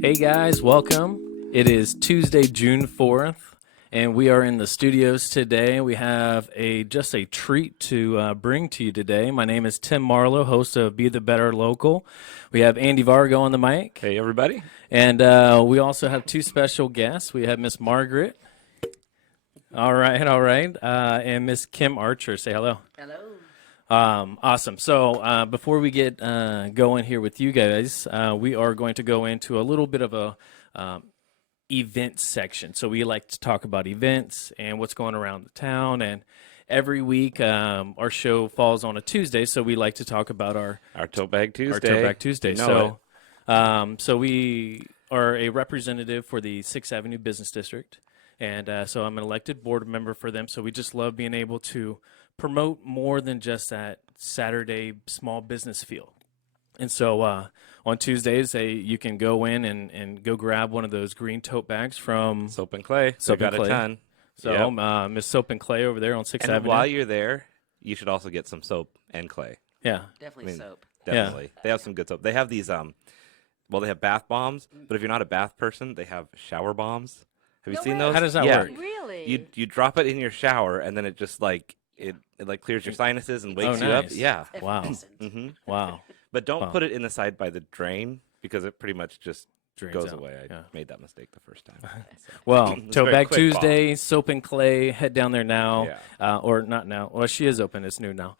Hey guys, welcome. It is Tuesday, June 4th, and we are in the studios today. We have just a treat to bring to you today. My name is Tim Marlowe, host of Be the Better Local. We have Andy Vargo on the mic, Hey, everybody. and we also have two special guests. We have Miss Margaret. All right, and Miss Kim Archer. Say hello. Hello. Awesome. So before we get going here with you guys, we are going to go into a little bit of a event section. So we like to talk about events and what's going around the town. And every week, our show falls on a Tuesday, so we like to talk about our Tote Bag Tuesday. Our Tote Bag Tuesday. You know So we are a representative for the 6th Avenue Business District. And so I'm an elected board member for them. So we just love being able to promote more than just that Saturday small business feel. And so on Tuesdays, you can go in and go grab one of those green tote bags from Soap and Clay. Soap They and got Clay. a ton. So Yep. Miss Soap and Clay over there on 6th And Avenue. while you're there, you should also get some soap and clay. Yeah. Definitely I mean, soap. Definitely. They have some good soap. They have these, they have bath bombs, but if you're not a bath person, they have shower bombs. Have you No seen way. those? How does that Yeah. work? Really? You drop it in your shower, and then it just it like clears your sinuses and wakes you up. nice. Yeah. Wow. Effervescent. hmm Wow. But don't Wow. put it in the side by the drain because it pretty much just Drains goes out. away. I Yeah. made that mistake the first time. So. Well, It's a Tote very Bag quick bomb. Tuesday, Soap and Clay, head down there now. Yeah. Or not now. Well, she is open. It's new now.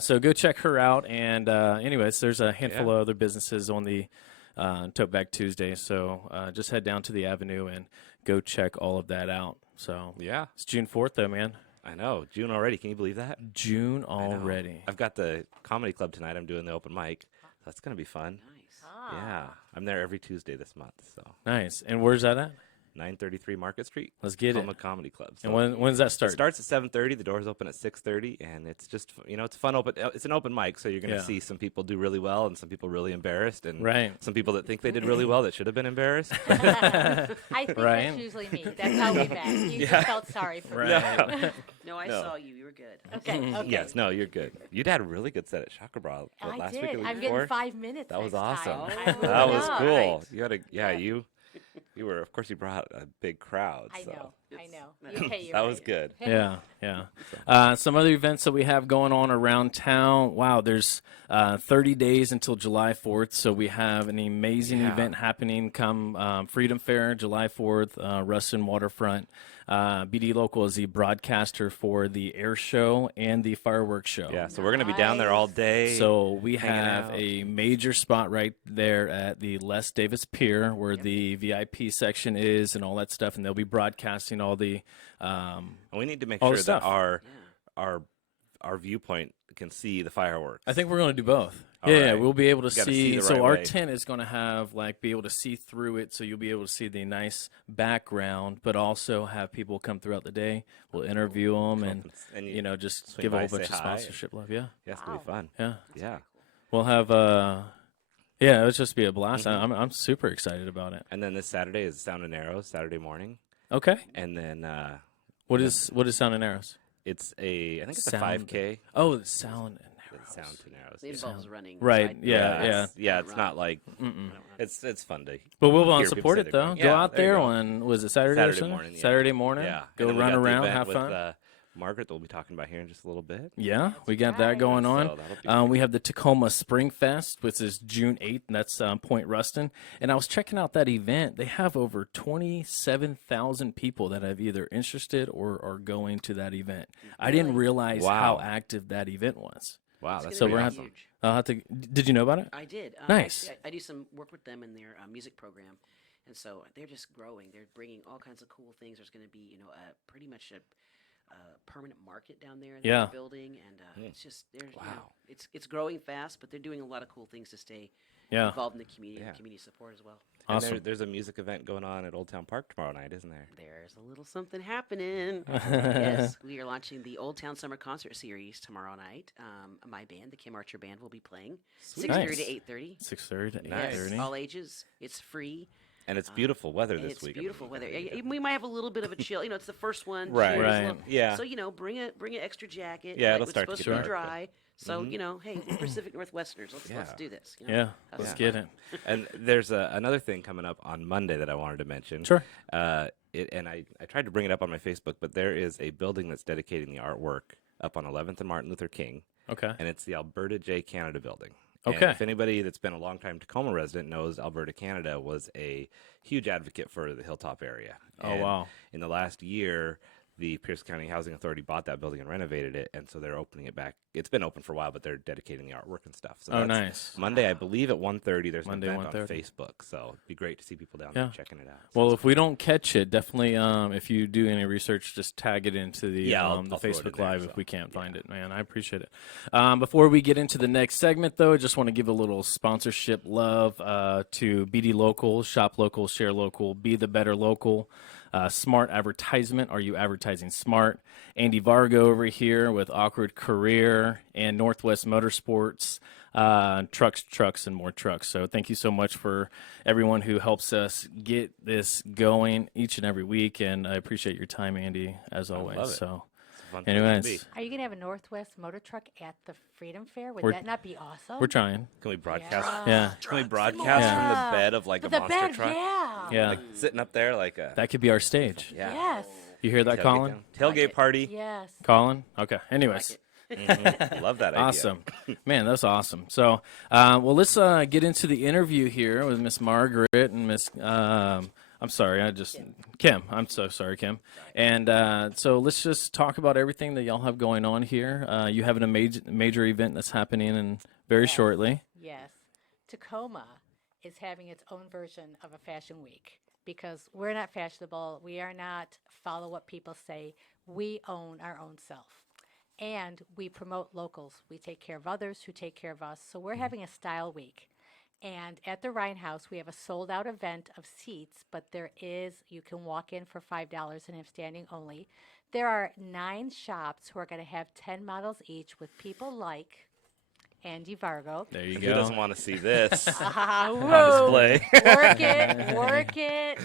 So go check her out. And anyways, there's a handful of other businesses on the Tote Bag Tuesday. So just head down to the avenue and go check all of that out. So Yeah. it's June 4th, though, man. I know. June already. Can you believe that? June I know. already. I've got the comedy club tonight. I'm doing the open mic. So that's going to be fun. Nice. Yeah. I'm there every Tuesday this month. So Nice. And where's that at? 933 Market Street. Let's get it. Home of Comedy Club. So And when's that it start? starts at 7:30. The doors open at 6:30, and it's just it's fun open. It's an open mic, so you're going to Yeah. see some people do really well and some people really embarrassed, and Right. some people that think they did really well that should have been embarrassed. I think Right. that's usually me. That's how we met. You Yeah. just felt sorry for me. Right. No, I No. saw you. You were good. Okay. Okay. Yes. No, you're good. You had a really good set at Chakra Bra I last did. week or the week I'm before. getting 5 minutes. That was next awesome. time. Oh, I moved That was up. cool. Right. You had you were, of course, you brought a big crowd. I so. know. I know. It's- Okay, you're That right. was good. Yeah, yeah. Some other events that we have going on around town. Wow, there's 30 days until July 4th, so we have an amazing Yeah. event happening come Freedom Fair, July 4th, Ruston Waterfront. BD Local is the broadcaster for the air show and the fireworks show. Yeah, so we're gonna be down there all Nice. day. So we hanging have out. a major spot right there at the Les Davis Pier where the VIP section is and all that stuff, and they'll be broadcasting all the and we need to make all sure the that stuff. our viewpoint can see the fireworks. I think we're going to do both. All Yeah, right. we'll be able to You gotta see. see the So right our way. tent is going to have be able to see through it, so you'll be able to see the nice background, but also have people come throughout the day. We'll interview them and And you just swing give a by, whole bunch say of hi. sponsorship love. Yeah, yeah, it's gonna be Wow. fun. yeah. Yeah, We'll have yeah, it'll just be a blast. Mhm. I'm super excited about it. and then this Saturday is Sound and Arrows Saturday morning, Okay, and then what is Sound and Arrows? it's I think it's a Sound- 5K. Oh, the Sound and Arrows. Sound and Arrows. It involves running. Right, I- yeah, it's- yeah. It's Run. not like Mm-mm. it's fun to. But we'll hear people support say it they're though. going. Go Yeah, out there you there go. on was it Saturday? or Saturday Sunday? morning, yeah. Saturday morning. Yeah, Go and then we run got the around, event have with, fun. Margaret, that we'll be talking about here in just a little bit. Yeah, we got that right. going on. So that'll be We have the Tacoma Spring Fest, which is June 8th, and that's Point Ruston. And I was checking out that event. They have over 27,000 people that have either interested or are going to that event. I didn't realize how Wow. active that event was. Wow, It's that's gonna So be we're pretty gonna awesome. huge. I'll have to. Did you know about it? I did. Nice. Actually, I do some work with them in their music program, and so they're just growing. They're bringing all kinds of cool things. There's going to be, pretty much a permanent market down there in Yeah. their building, and it's just Wow. it's growing fast, but they're doing a lot of cool things to stay Yeah, involved in the community Yeah. and community support as well. And awesome. there's a music event going on at Old Town Park tomorrow night, isn't there? There's a little something happening. Yes, we are launching the Old Town Summer Concert Series tomorrow night. My band, the Kim Archer Band, will be playing 6:30 Nice. to 8:30. 6:30 to Nice. 8:30. All ages. It's free. And it's beautiful weather And this it's week. beautiful weather. We might have a little bit of a chill. It's the first one. Right. Cheers, Right. little- Yeah. So bring an extra jacket. Yeah, like, it'll it's start to supposed get to be dark, but- dry. So you know, hey, we're Pacific Northwesterners. Let's Yeah. do this. You know? Yeah, Have let's some get fun. it. And there's another thing coming up on Monday that I wanted to mention. Sure. And I tried to bring it up on my Facebook, but there is a building that's dedicating the artwork up on 11th and Martin Luther King, Okay. and it's the Alberta J Canada building. And Okay. if anybody that's been a long-time Tacoma resident knows, Alberta Canada was a huge advocate for the Hilltop area. Oh, And wow. in the last year, the Pierce County Housing Authority bought that building and renovated it, and so they're opening it back. It's been open for a while, but they're dedicating the artwork and stuff. So Oh, that's nice. Monday, I believe at 1:30. There's Monday, an event 1:30. on Facebook, so it'd be great to see people down Yeah. there checking it out. Well, if we don't catch it, definitely, if you do any research, just tag it into the Yeah, I'll the throw it in Facebook there, Live so, if we can't find it, man. I appreciate it. Before we get into the next segment, though, I just want to give a little sponsorship love to BD Local, Shop Local, Share Local, Be the Better Local, Smart Advertisement. Are you advertising smart? Andy Vargo over here with Awkward Career and Northwest Motorsports. Trucks, and more trucks. So thank you so much for everyone who helps us get this going each and every week. And I appreciate your time, Andy, as always. love it. So, It's a fun place to be. anyways, Are you going to have a Northwest motor truck at the Freedom Fair? Would We're- that not be awesome? we're trying. Can we broadcast? Yeah. Can we broadcast from Yeah. the bed of like For a the monster bed, truck? yeah. Yeah. Like sitting up there like a That could be our stage. yeah. Yes. You hear that, Tailgate Colin? down. Tailgate party. Yes. Colin? Okay. Anyways. it. Love that idea. Awesome. Man, that's awesome. So, well, let's get into the interview here with Miss Margaret and Miss, I'm sorry, Kim. I'm so sorry, Kim. And so let's just talk about everything that y'all have going on here. You have a major event that's happening in very Yes. shortly. Yes. Tacoma is having its own version of a fashion week because we're not fashionable. We are not follow what people say. We own our own self. And we promote locals. We take care of others who take care of us. So we're having a style week. And at the Rhine House, we have a sold out event of seats, but you can walk in for $5 and have standing only. There are 9 shops who are going to have 10 models each with people like Andy Vargo. There you Who go. doesn't want to see this on Whoa. display? Work it.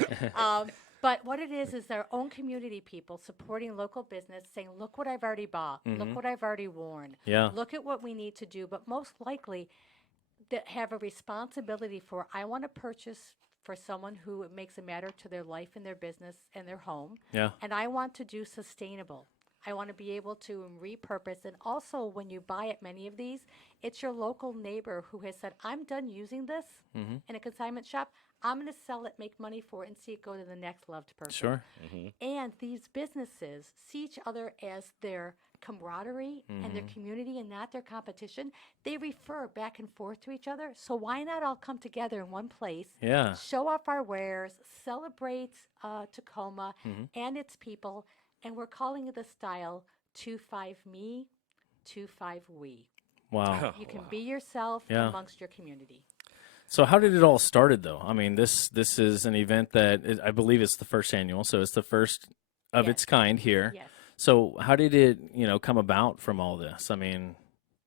But what it is their own community people supporting local business, saying, look what I've already bought. Look what I've already worn. Yeah. Look at what we need to do. But most likely, that have a responsibility for, I want to purchase for someone who it makes a matter to their life and their business and their home. Yeah. And I want to do sustainable. I want to be able to repurpose. And also, when you buy at many of these, it's your local neighbor who has said, I'm done using this in a consignment shop. I'm going to sell it, make money for it, and see it go to the next loved person. Sure. And these businesses see each other as their camaraderie and their community and not their competition. They refer back and forth to each other. So why not all come together in one place, Yeah. show off our wares, celebrate Tacoma and its people, and we're calling it the style 25 me, 25 we. Wow. You can be yourself Yeah. amongst your community. So how did it all started though? I mean, this is an event that I believe it's the first annual, so it's the first of Yes. its kind here. Yes. So how did it, come about from all this? I mean,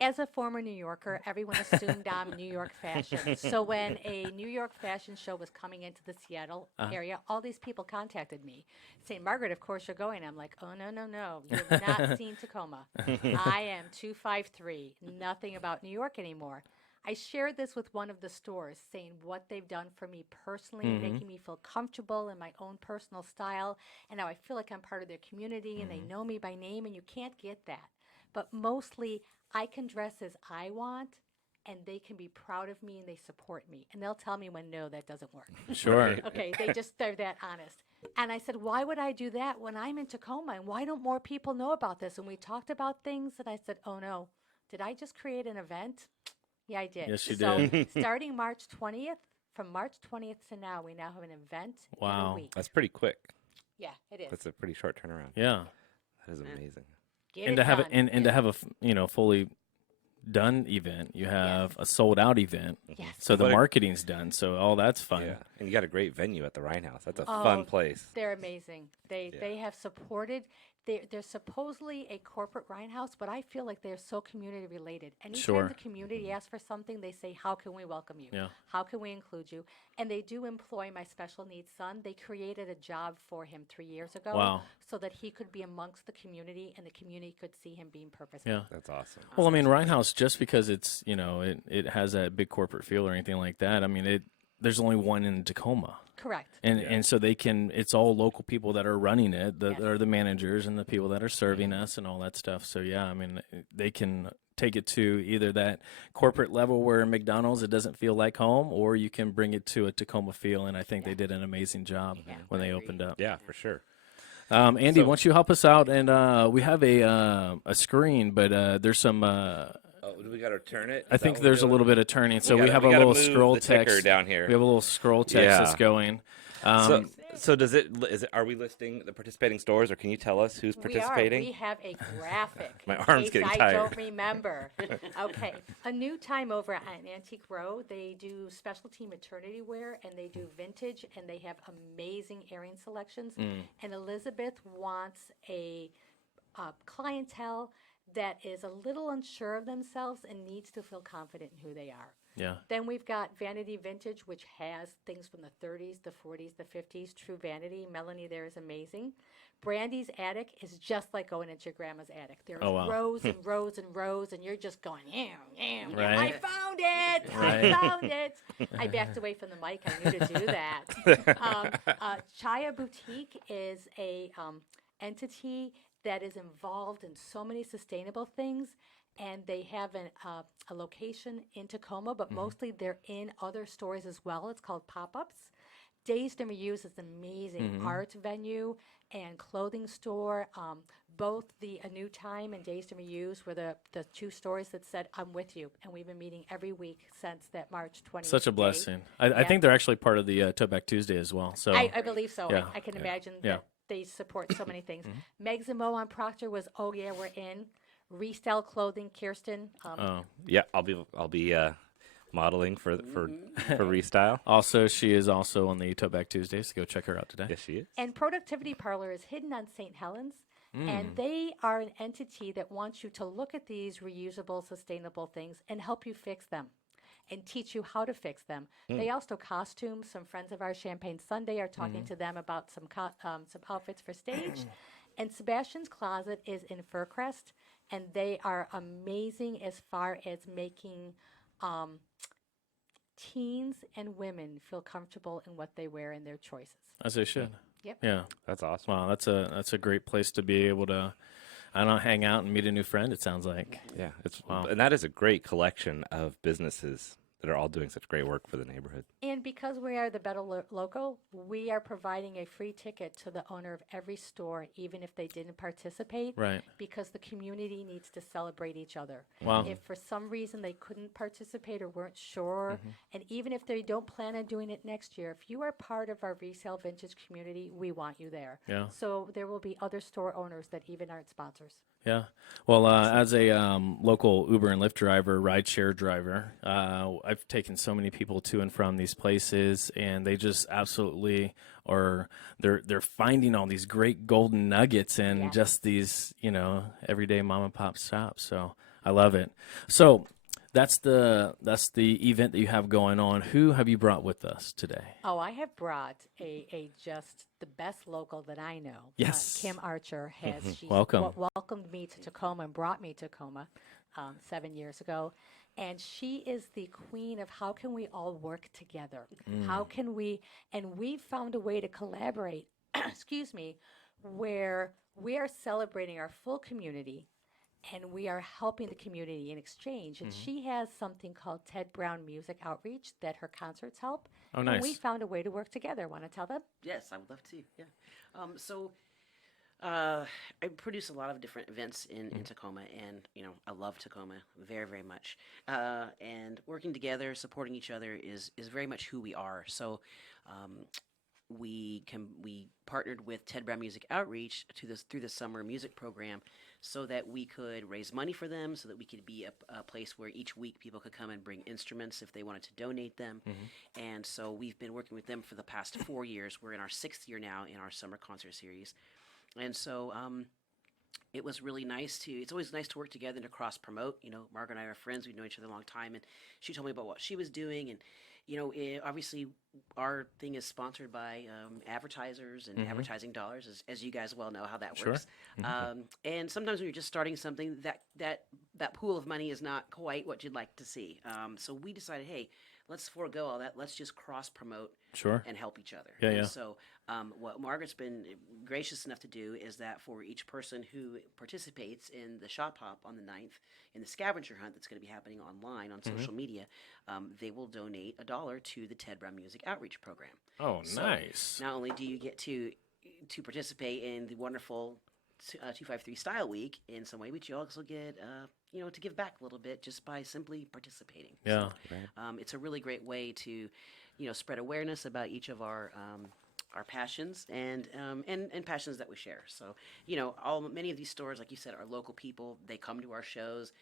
As a former New Yorker, everyone assumed I'm New York fashion. So when a New York fashion show was coming into the Seattle area, all these people contacted me saying, Margaret, of course you're going. I'm like, oh, no. You have not seen Tacoma. I am 253, nothing about New York anymore. I shared this with one of the stores, saying what they've done for me personally, making me feel comfortable in my own personal style, and now I feel like I'm part of their community, and they know me by name, and you can't get that. But mostly, I can dress as I want, and they can be proud of me, and they support me. And they'll tell me when, no, that doesn't work. sure. Okay, they're that honest. And I said, why would I do that when I'm in Tacoma? And why don't more people know about this? And we talked about things, and I said, oh, no. Did I just create an event? Yeah, I did. Yes, you so did. starting March 20th, from March 20th to now, we now have an event in Wow. a week. That's pretty quick. Yeah, it is. That's a pretty short turnaround. Yeah. That is amazing. Get And it to have done. and to have a fully done event, you have a sold out event. Yes. So the What a- marketing's done. So all that's fun. Yeah, and you got a great venue at the Rhine House. That's a Oh, fun place. They're amazing. They have supported. they're supposedly a corporate grindhouse, but I feel like they're so community related. Anytime Sure. the community asks for something, they say, "How can we welcome you? Yeah. How can we include you?" And they do employ my special needs son. They created a job for him 3 years ago, Wow. so that he could be amongst the community and the community could see him being purposeful. Yeah. That's awesome. Well, I mean, Rhinehouse, just because it's, it has that big corporate feel or anything like that, I mean, there's only one in Tacoma. Correct. And so it's all local people that are running it, that Yes. are the managers and the people that are serving us and all that stuff. So, yeah, I mean, they can take it to either that corporate level where McDonald's, it doesn't feel like home, or you can bring it to a Tacoma feel. And I think they did an amazing job when they opened up. Yeah, for sure. Andy, So- why don't you help us out? And we have a screen, but there's some. Oh, do we got to turn it? I think there's a little bit of turning, so we gotta- have we a gotta little move scroll the ticker text down here. We have a little scroll text Yeah. that's going. So are we listing the participating stores, or can you tell us who's participating? We have a graphic. My in arm's case getting I tired. don't remember. Okay. A new time over at Antique Row. They do specialty maternity wear and they do vintage and they have amazing earring selections. And Elizabeth wants a clientele that is a little unsure of themselves and needs to feel confident in who they are. Yeah. Then we've got Vanity Vintage, which has things from the 30s, the 40s, the 50s, true vanity. Melanie there is amazing. Brandy's attic is just like going into your grandma's attic. There's Oh, wow. rows and rows and rows, and you're just going, Right. I found it! Right. I found it! I backed away from the mic. I knew to do that. Chaya Boutique is a entity that is involved in so many sustainable things, and they have a location in Tacoma, but mostly they're in other stores as well. It's called Pop-Ups. Dazed and Reused is an amazing art venue and clothing store. Both the A New Time and Dazed and Reused were the two stores that said, "I'm with you," and we've been meeting every week since that March 20th. Such a date. blessing. I Yeah. think they're actually part of the Toback Tuesday as well. So I believe so. Yeah. I can imagine Yeah. that they support so many things. Megs and Mo on Proctor was, "Oh yeah, we're in." Restyle Clothing, Kirsten. oh. Yeah, I'll be modeling for Restyle. Also, she is also on the Toback Tuesdays. So go check her out today. Yes, she is. And Productivity Parlor is hidden on St. Helens. And they are an entity that wants you to look at these reusable, sustainable things and help you fix them and teach you how to fix them. They also costume. Some friends of ours, Champagne Sunday, are talking to them about some outfits for stage. And Sebastian's Closet is in Furcrest, and they are amazing as far as making teens and women feel comfortable in what they wear and their choices. As they should. Yep. Yeah. That's awesome. Wow, that's a great place to be able to, I don't know, hang out and meet a new friend. It sounds like. Yeah, it's Wow. and that is a great collection of businesses that are all doing such great work for the neighborhood. And because we are the Better Local, we are providing a free ticket to the owner of every store, even if they didn't participate, Right. because the community needs to celebrate each other. Wow. If for some reason they couldn't participate or weren't sure, and even if they don't plan on doing it next year, if you are part of our resale vintage community, we want you there. Yeah. So there will be other store owners that even aren't sponsors. Yeah. Well, as a local Uber and Lyft driver, rideshare driver, I've taken so many people to and from these places, and they just absolutely are. They're finding all these great golden nuggets in Yeah. just these, everyday mom and pop shops. So I love it. So that's the event that you have going on. Who have you brought with us today? Oh, I have brought a just the best local that I know. Yes. Kim Archer has. She's Welcome. welcomed me to Tacoma and brought me to Tacoma 7 years ago. And she is the queen of how can we all work together? How can we, and we found a way to collaborate, excuse me, where we are celebrating our full community and we are helping the community in exchange. And she has something called Ted Brown Music Outreach that her concerts help. Oh, And we nice. found a way to work together. Want to tell them? Yes, I would love to. Yeah. I produce a lot of different events in Tacoma, and I love Tacoma very, very much. And working together, supporting each other is very much who we are. So. We partnered with Ted Brown Music Outreach through the summer music program, so that we could raise money for them, so that we could be a place where each week people could come and bring instruments if they wanted to donate them. And so we've been working with them for the past 4 years. We're in our 6th year now in our summer concert series, and so it was really nice to. It's always nice to work together and to cross promote. You know, Margaret and I are friends. We've known each other a long time, and she told me about what she was doing, and obviously our thing is sponsored by advertisers and advertising dollars, as you guys well know how that Sure. works. And sometimes when you're just starting something, that pool of money is not quite what you'd like to see. So we decided, hey, let's forego all that. Let's just cross promote Sure. and help each other. Yeah, And yeah. so what Margaret's been gracious enough to do is that for each person who participates in the shop hop on the 9th, in the scavenger hunt that's going to be happening online on social media, they will donate $1 to the Ted Brown Music Outreach Program. Oh, So nice. not only do you get to participate in the wonderful 253 Style Week in some way, but you also get to give back a little bit just by simply participating. Yeah. It's a really great way to spread awareness about each of our passions and passions that we share. So many of these stores, like you said, are local people. They come to our shows,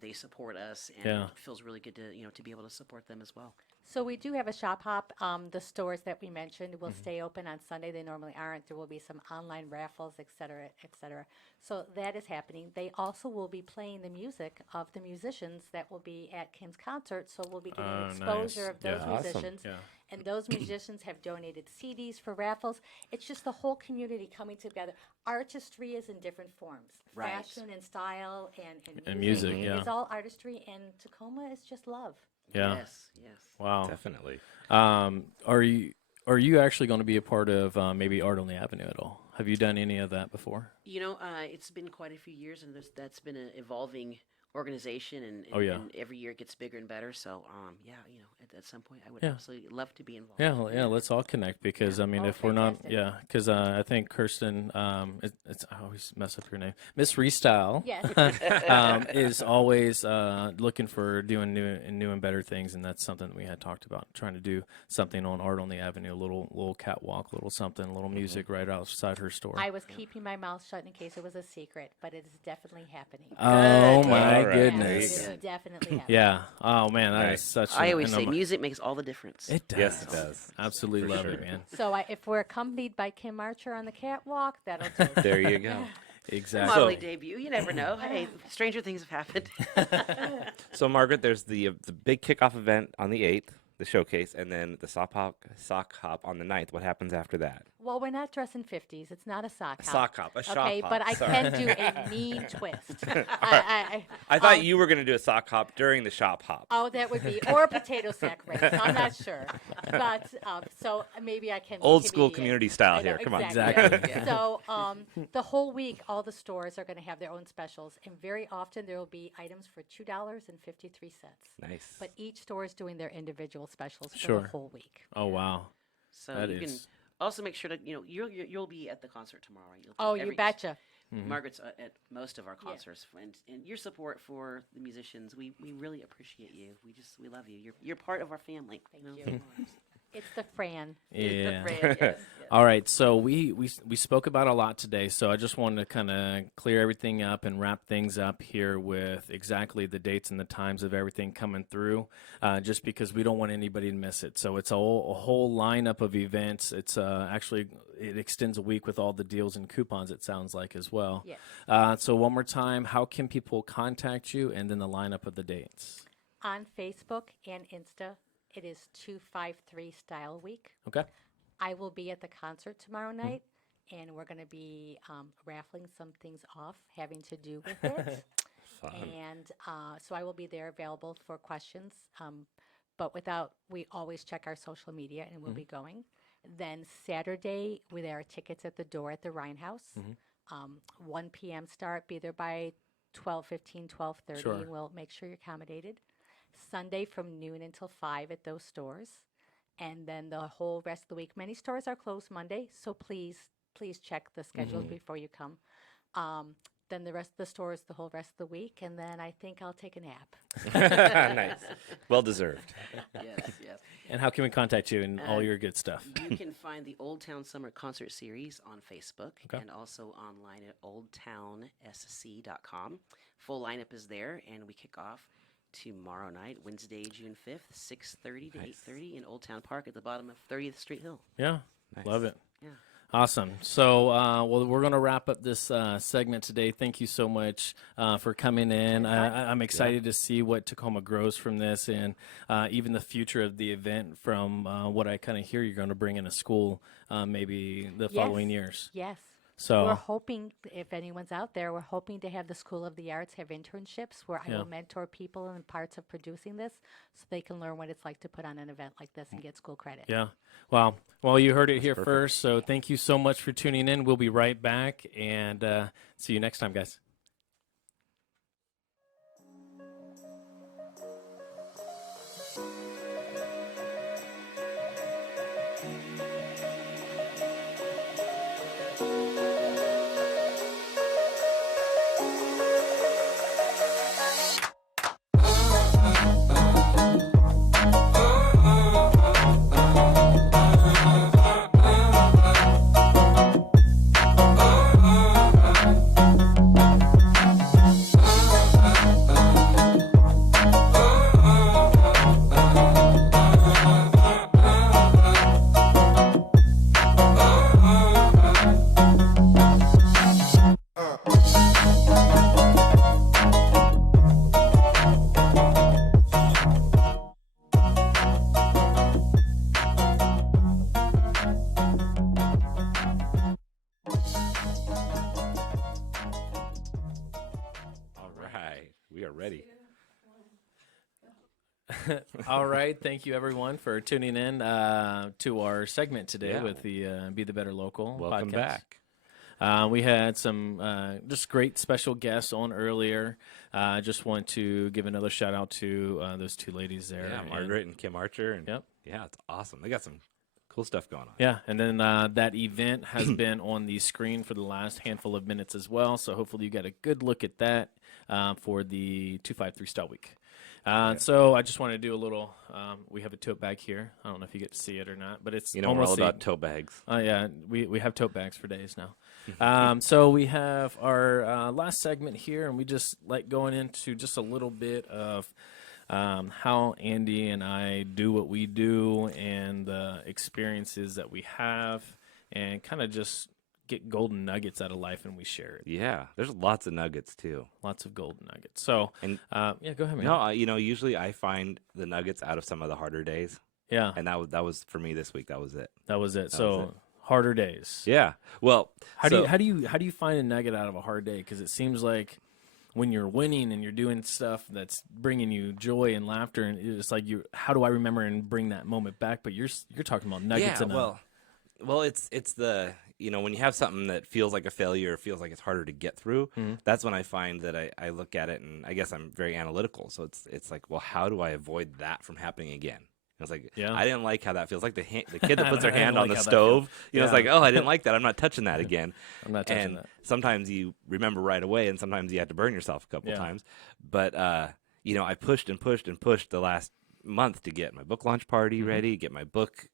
they support us, and Yeah. it feels really good to be able to support them as well. So we do have a shop hop. The stores that we mentioned will stay open on Sunday. They normally aren't. There will be some online raffles, et cetera, et cetera. So that is happening. They also will be playing the music of the musicians that will be at Kim's concert. So we'll be getting Oh, exposure nice. of those Yeah. Awesome. musicians. Yeah. And those musicians have donated CDs for raffles. It's just the whole community coming together. Artistry is in different forms. Right. Fashion and style and And music, yeah. It's all artistry, and Tacoma is just love. Yeah. Yes. Wow. Definitely. Are you actually going to be a part of maybe Art on the Avenue at all? Have you done any of that before? It's been quite a few years, and that's been an evolving organization, and, Oh, yeah. and every year it gets bigger and better. So, at some point, I would Yeah. absolutely love to be involved. Yeah, let's all connect because I mean, Oh, if we're not, fantastic. because I think Kirsten, it's I always mess up your name, Miss Restyle, Yes. is always looking for doing new and better things, and that's something that we had talked about, trying to do something on Art on the Avenue, a little catwalk, little something, a little music right outside her store. I was keeping my mouth shut in case it was a secret, but it is definitely happening. Oh Good. my All right, there you goodness! go. It is definitely happening. Yeah. Oh man, that is Nice. such. I always and say I'm- music makes all the difference. It does. Yes, it does. Absolutely For love it, sure. man. So if we're accompanied by Kim Archer on the catwalk, that'll do. There you go. Exactly. Modeling debut. You never know. Hey, stranger things have happened. So, Margaret, there's the big kickoff event on the 8th, the showcase, and then the sock hop on the 9th. What happens after that? Well, we're not dressing 50s. It's not a sock hop. Sock hop, a shop Okay, hop. but I sorry. can do a mean twist. I thought you were going to do a sock hop during the shop hop. Oh, that would be, or a potato sack race. I'm not sure, but so maybe I can. Old maybe, school community style I know, here. Come on. Exactly. Yeah. So the whole week, all the stores are going to have their own specials, and very often there will be items for $2.53. Nice. But each store is doing their individual specials for Sure. the whole week. Oh wow. So That you can is- also make sure that you'll be at the concert tomorrow. Right? You'll be Oh, you betcha. Margaret's at most of our concerts, and your support for the musicians, we really appreciate you. We love you. You're part of our family. Thank you. It's the Fran. Yeah. Yes. All right, so we spoke about a lot today, so I just wanted to kind of clear everything up and wrap things up here with exactly the dates and the times of everything coming through, just because we don't want anybody to miss it. So it's a whole lineup of events. It's actually, it extends a week with all the deals and coupons, it sounds like, as well. Yes. So one more time, how can people contact you, and then the lineup of the dates? On Facebook and Insta, it is 253 Style Week. Okay. I will be at the concert tomorrow night, and we're going to be raffling some things off having to do with it. Fun. And so I will be there available for questions. But we always check our social media, and we'll be going. Then Saturday, there are tickets at the door at the Rhine House. 1 p.m. start. Be there by 12:15, 12:30, Sure. and we'll make sure you're accommodated. Sunday from noon until 5 at those stores. And then the whole rest of the week. Many stores are closed Monday, so please check the schedules before you come. Then the rest of the stores the whole rest of the week, and then I think I'll take a nap. Nice. Well deserved. Yes. And how can we contact you and all your good stuff? You can find the Old Town Summer Concert Series on Facebook Okay. and also online at oldtownsc.com. Full lineup is there, and we kick off tomorrow night, Wednesday, June 5th, 6:30 to 8:30 in Old Town Park at the bottom of 30th Street Hill. Yeah, Nice. love it. Yeah. Awesome. So, well, we're going to wrap up this segment today. Thank you so much for coming in. I'm excited to see what Tacoma grows from this, and even the future of the event. From what I kind of hear, you're going to bring in a school maybe the following years. Yes. So We're hoping, if anyone's out there, we're hoping to have the School of the Arts have internships where I Yeah. will mentor people in parts of producing this so they can learn what it's like to put on an event like this and get school credit. yeah. Well, you heard it here first. So thank you so much for tuning in. We'll be right back, and see you next time, guys. All right, we are ready. All right. Thank you, everyone, for tuning in to our segment today Yeah. with the Be the Better Local Welcome podcast. back. We had some just great special guests on earlier. I just want to give another shout out to those two ladies there. Yeah, and- Margaret and Kim Archer. And Yep. Yeah, it's awesome. They got some cool stuff going on. Yeah, and then that event has been on the screen for the last handful of minutes as well. So hopefully you got a good look at that for the 253 Style Week. So I just want to do a little. We have a tote bag here. I don't know if you get to see it or not, but it's You know, we're all almost about tote bags. Oh yeah, we have tote bags for days now. So we have our last segment here, and we just like going into just a little bit of how Andy and I do what we do and the experiences that we have, and kind of just get golden nuggets out of life, and we share it. Yeah, there's lots of nuggets too. Lots of golden nuggets. So And yeah, go ahead, man. no, you know, usually I find the nuggets out of some of the harder days, Yeah, and that was for me this week. That was it. that was it. That So was it. harder days. Yeah. Well, How so- do you find a nugget out of a hard day? Because it seems like when you're winning and you're doing stuff that's bringing you joy and laughter, and it's like how do I remember and bring that moment back? But you're talking about nuggets. Yeah, in well, it's the, you know, when you have something that feels like a failure, or feels like it's harder to get through, Mm-hmm. that's when I find that I look at it, and I guess I'm very analytical. So it's like, well, how do I avoid that from happening again? It's like, Yeah. I didn't like how that feels. Like the kid that puts their I didn't hand on like the how that stove. feels. You know, it's Yeah. like, oh, I didn't like that. I'm not touching that again. I'm not touching And that. sometimes you remember right away, and sometimes you have to burn yourself a couple Yeah. times. But you know, I pushed and pushed and pushed the last month to get my book launch party Mm-hmm. ready, get my book,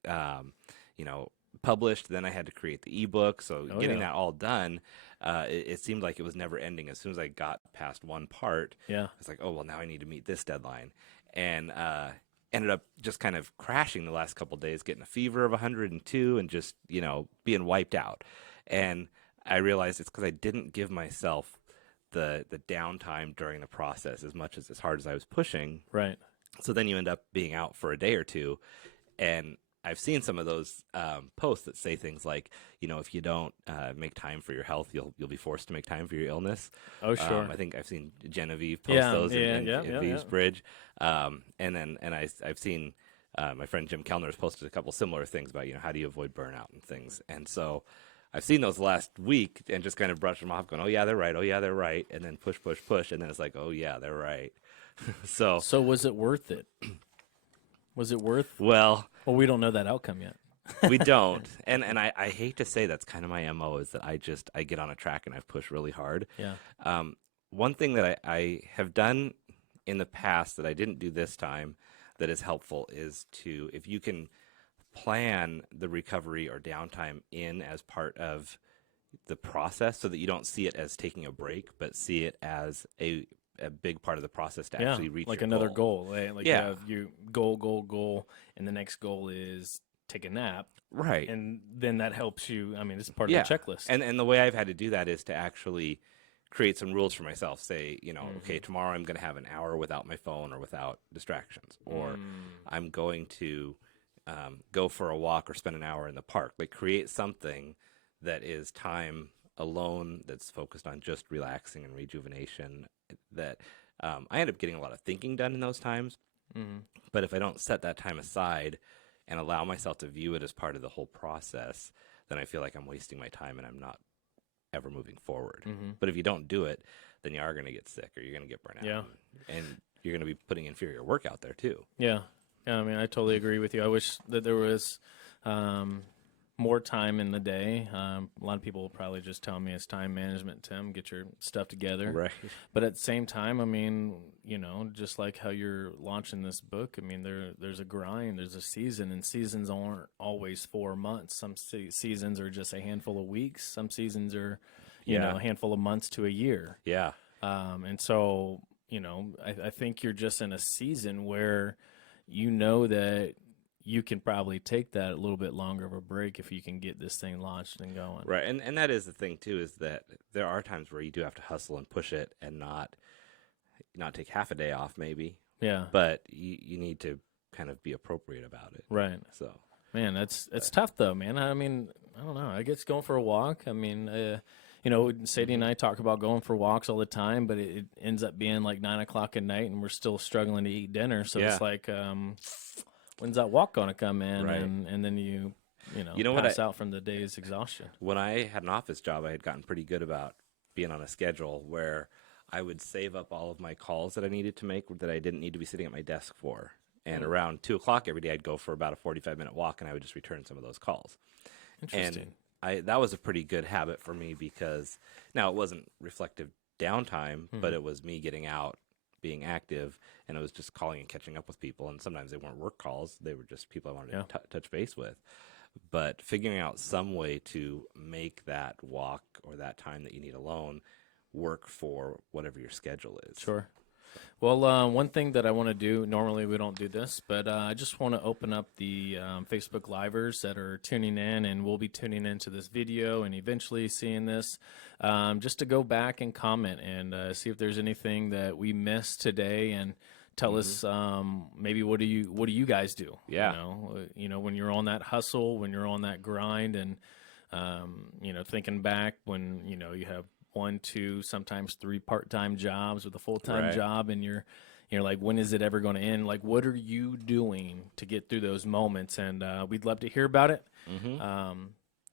you know, published. Then I had to create the ebook. So Oh, getting yeah. that all done, it seemed like it was never ending. As soon as I got past one part, Yeah. it's like, oh well, now I need to meet this deadline, and ended up just kind of crashing the last couple days, getting a fever of 102, and just, you know, being wiped out. And I realized it's because I didn't give myself the downtime during the process as hard as I was pushing. Right. So then you end up being out for a day or two, and I've seen some of those posts that say things like, you know, if you don't make time for your health, you'll be forced to make time for your illness. Oh, sure. I think I've seen Genevieve post Yeah, those yeah, in yeah, yeah, Vives yeah. Bridge, and I've seen my friend Jim Kellner has posted a couple similar things about, you know, how do you avoid burnout and things. And so I've seen those last week and just kind of brushed them off, going, oh yeah, they're right, oh yeah, they're right, and then push, and then it's like, oh yeah, they're right. So So was it worth it? Was it worth? well. Well, we don't know that outcome yet. We don't, and I hate to say that's kind of my MO, is that I get on a track and I've pushed really hard. Yeah. One thing that I have done in the past that I didn't do this time that is helpful is to, if you can plan the recovery or downtime in as part of the process, so that you don't see it as taking a break, but see it as a big part of the process to Yeah. actually reach Like your another goal. Right? Like Yeah. you goal, and the next goal is take a nap, Right. and then that helps you. I mean, it's part Yeah. of the checklist. And the way I've had to do that is to actually create some rules for myself. Say, okay, tomorrow I'm going to have an hour without my phone or without distractions, or I'm going to go for a walk or spend an hour in the park. Like create something that is time alone that's focused on just relaxing and rejuvenation. That I end up getting a lot of thinking done in those times. But if I don't set that time aside and allow myself to view it as part of the whole process, then I feel like I'm wasting my time and I'm not ever moving forward. But if you don't do it, then you are going to get sick or you're going to get burnt out. Yeah. And you're going to be putting inferior work out there too. Yeah. I mean, I totally agree with you. I wish that there was more time in the day. A lot of people will probably just tell me it's time management, Tim, get your stuff together. Right. But at the same time, I mean, just like how you're launching this book, I mean, there's a grind, there's a season, and seasons aren't always 4 months. Some seasons are just a handful of weeks. Some seasons are, a handful of months to a year. Yeah. And so, I think you're just in a season where that you can probably take that a little bit longer of a break if you can get this thing launched and going. Right. And that is the thing too, is that there are times where you do have to hustle and push it and not take half a day off maybe. Yeah. But you need to kind of be appropriate about it. Right. So, man, it's tough though, man. I mean, I don't know. I guess going for a walk. I mean, Sadie and I talk about going for walks all the time, but it ends up being like 9 o'clock at night and we're still struggling to eat dinner. So it's like, when's that walk going to come in? Right. And then you what pass out from the day's exhaustion. when I had an office job, I had gotten pretty good about being on a schedule where I would save up all of my calls that I needed to make that I didn't need to be sitting at my desk for. And around 2 o'clock every day, I'd go for about a 45-minute walk and I would just return some of those calls. Interesting. And that was a pretty good habit for me because now it wasn't reflective downtime, but it was me getting out, being active, and it was just calling and catching up with people. And sometimes they weren't work calls; they were just people I wanted to touch base with. But figuring out some way to make that walk or that time that you need alone work for whatever your schedule is. Sure. Well, one thing that I want to do, normally we don't do this, but I just want to open up the Facebook Livers that are tuning in, and we'll be tuning into this video and eventually seeing this, just to go back and comment and see if there's anything that we missed today, and tell us maybe what do you guys do? Yeah. When you're on that hustle, when you're on that grind, and thinking back when you have 1, 2, sometimes 3 part-time jobs with a full-time Right. job, and you're like, when is it ever going to end? Like, what are you doing to get through those moments? And we'd love to hear about it.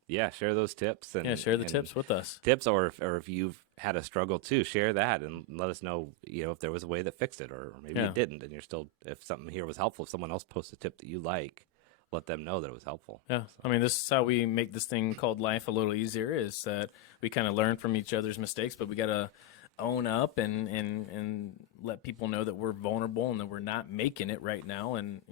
Yeah, share those tips. And Share the and tips with us. tips, or if you've had a struggle too, share that and let us know, if there was a way that fixed it, or maybe Yeah. it didn't, and if something here was helpful, if someone else posts a tip that you like, let them know that it was helpful. Yeah, I mean, this is how we make this thing called life a little easier, is that we kind of learn from each other's mistakes, but we got to own up and let people know that we're vulnerable and that we're not making it right now. And,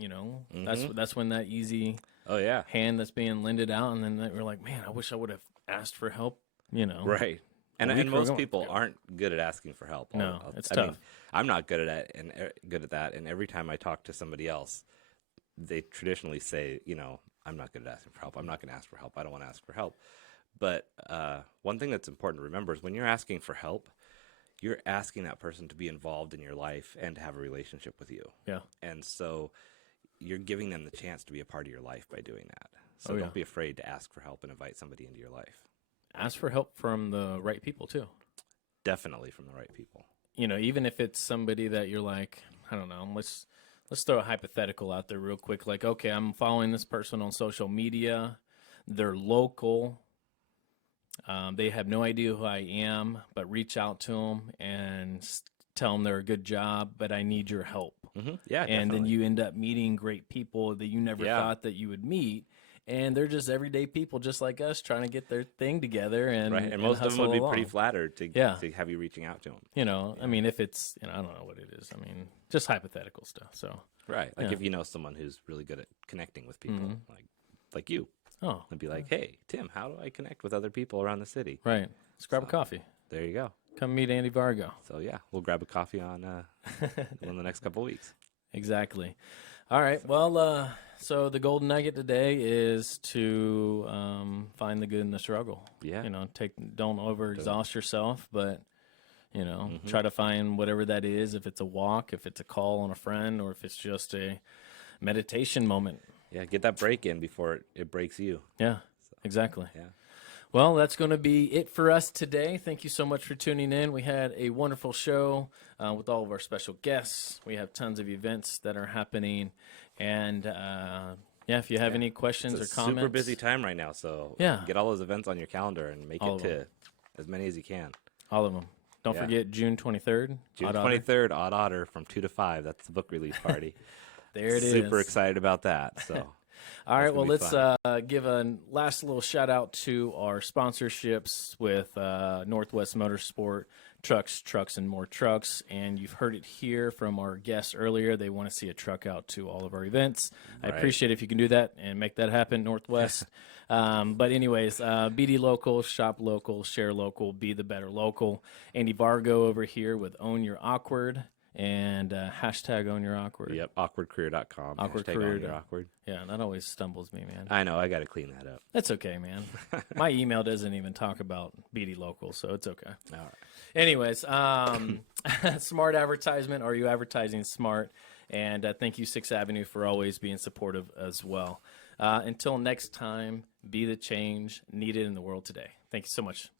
that's when that easy Oh yeah. hand that's being lended out, and then we're like, man, I wish I would have asked for help, Right. And week and we're most going people through. aren't good at asking for help. No, it's I mean, tough. I'm not good at it and good at that. And every time I talk to somebody else, they traditionally say, I'm not good at asking for help. I'm not going to ask for help. I don't want to ask for help. But one thing that's important to remember is when you're asking for help, you're asking that person to be involved in your life and to have a relationship with you. Yeah. And so you're giving them the chance to be a part of your life by doing that. So Oh, yeah. don't be afraid to ask for help and invite somebody into your life. Ask for help from the right people too. Definitely from the right people. Even if it's somebody that you're like, I don't know, let's throw a hypothetical out there real quick. Like, okay, I'm following this person on social media. They're local. They have no idea who I am, but reach out to them and tell them they're a good job, but I need your help. Yeah, And then definitely. you end up meeting great people that you never Yeah. thought that you would meet. And they're just everyday people just like us trying to get their thing together. And, Right, and most of them would hustle be pretty along. flattered to Yeah. have you reaching out to them. I mean, if it's, I don't know what it is. I mean, just hypothetical stuff. So, Right, like Yeah. if you know someone who's really good at connecting with people, Mhm. like you, oh, and be like, "Hey, Tim, how do I connect with other people around the city?" right. Let's grab a So- coffee. There you go. Come meet Andy Vargo. So yeah, we'll grab a coffee on in the next couple weeks. Exactly. All right. Well, so the golden nugget today is to find the good in the struggle. Yeah. You know, don't overexhaust yourself, but try to find whatever that is. If it's a walk, if it's a call on a friend, or if it's just a meditation moment. Yeah, get that break in before it breaks you. Yeah, exactly. Yeah. Well, that's going to be it for us today. Thank you so much for tuning in. We had a wonderful show with all of our special guests. We have tons of events that are happening. And if you have any questions It's a or comments. super busy time right now, so Yeah. get all those events on your calendar and make All it of to as many as you can. All of them. Don't Yeah. forget June 23rd. June Odd Otter. 23rd, Odd Otter from 2 to 5. That's the book release party. There it is. Super excited about that. So All right, That's well, gonna be let's give a last little shout out to our sponsorships with Northwest Motorsport, trucks, and more trucks. And you've heard it here from our guests earlier. They want to see a truck out to all of our events. I Right. appreciate if you can do that and make that happen, Northwest. But anyways, BD Local, shop local, share local, be the better local. Andy Vargo over here with Own Your Awkward and hashtag Own Your Awkward. yep, awkwardcareer.com. Awkward Hashtag career on your dot- awkward. Yeah, that always stumbles me, man. I know, I got to clean that up. That's okay, man. My email doesn't even talk about BD Local, so it's okay. All right. Anyways, smart advertisement. Are you advertising smart? And thank you, 6th Avenue, for always being supportive as well. Until next time, be the change needed in the world today. Thank you so much.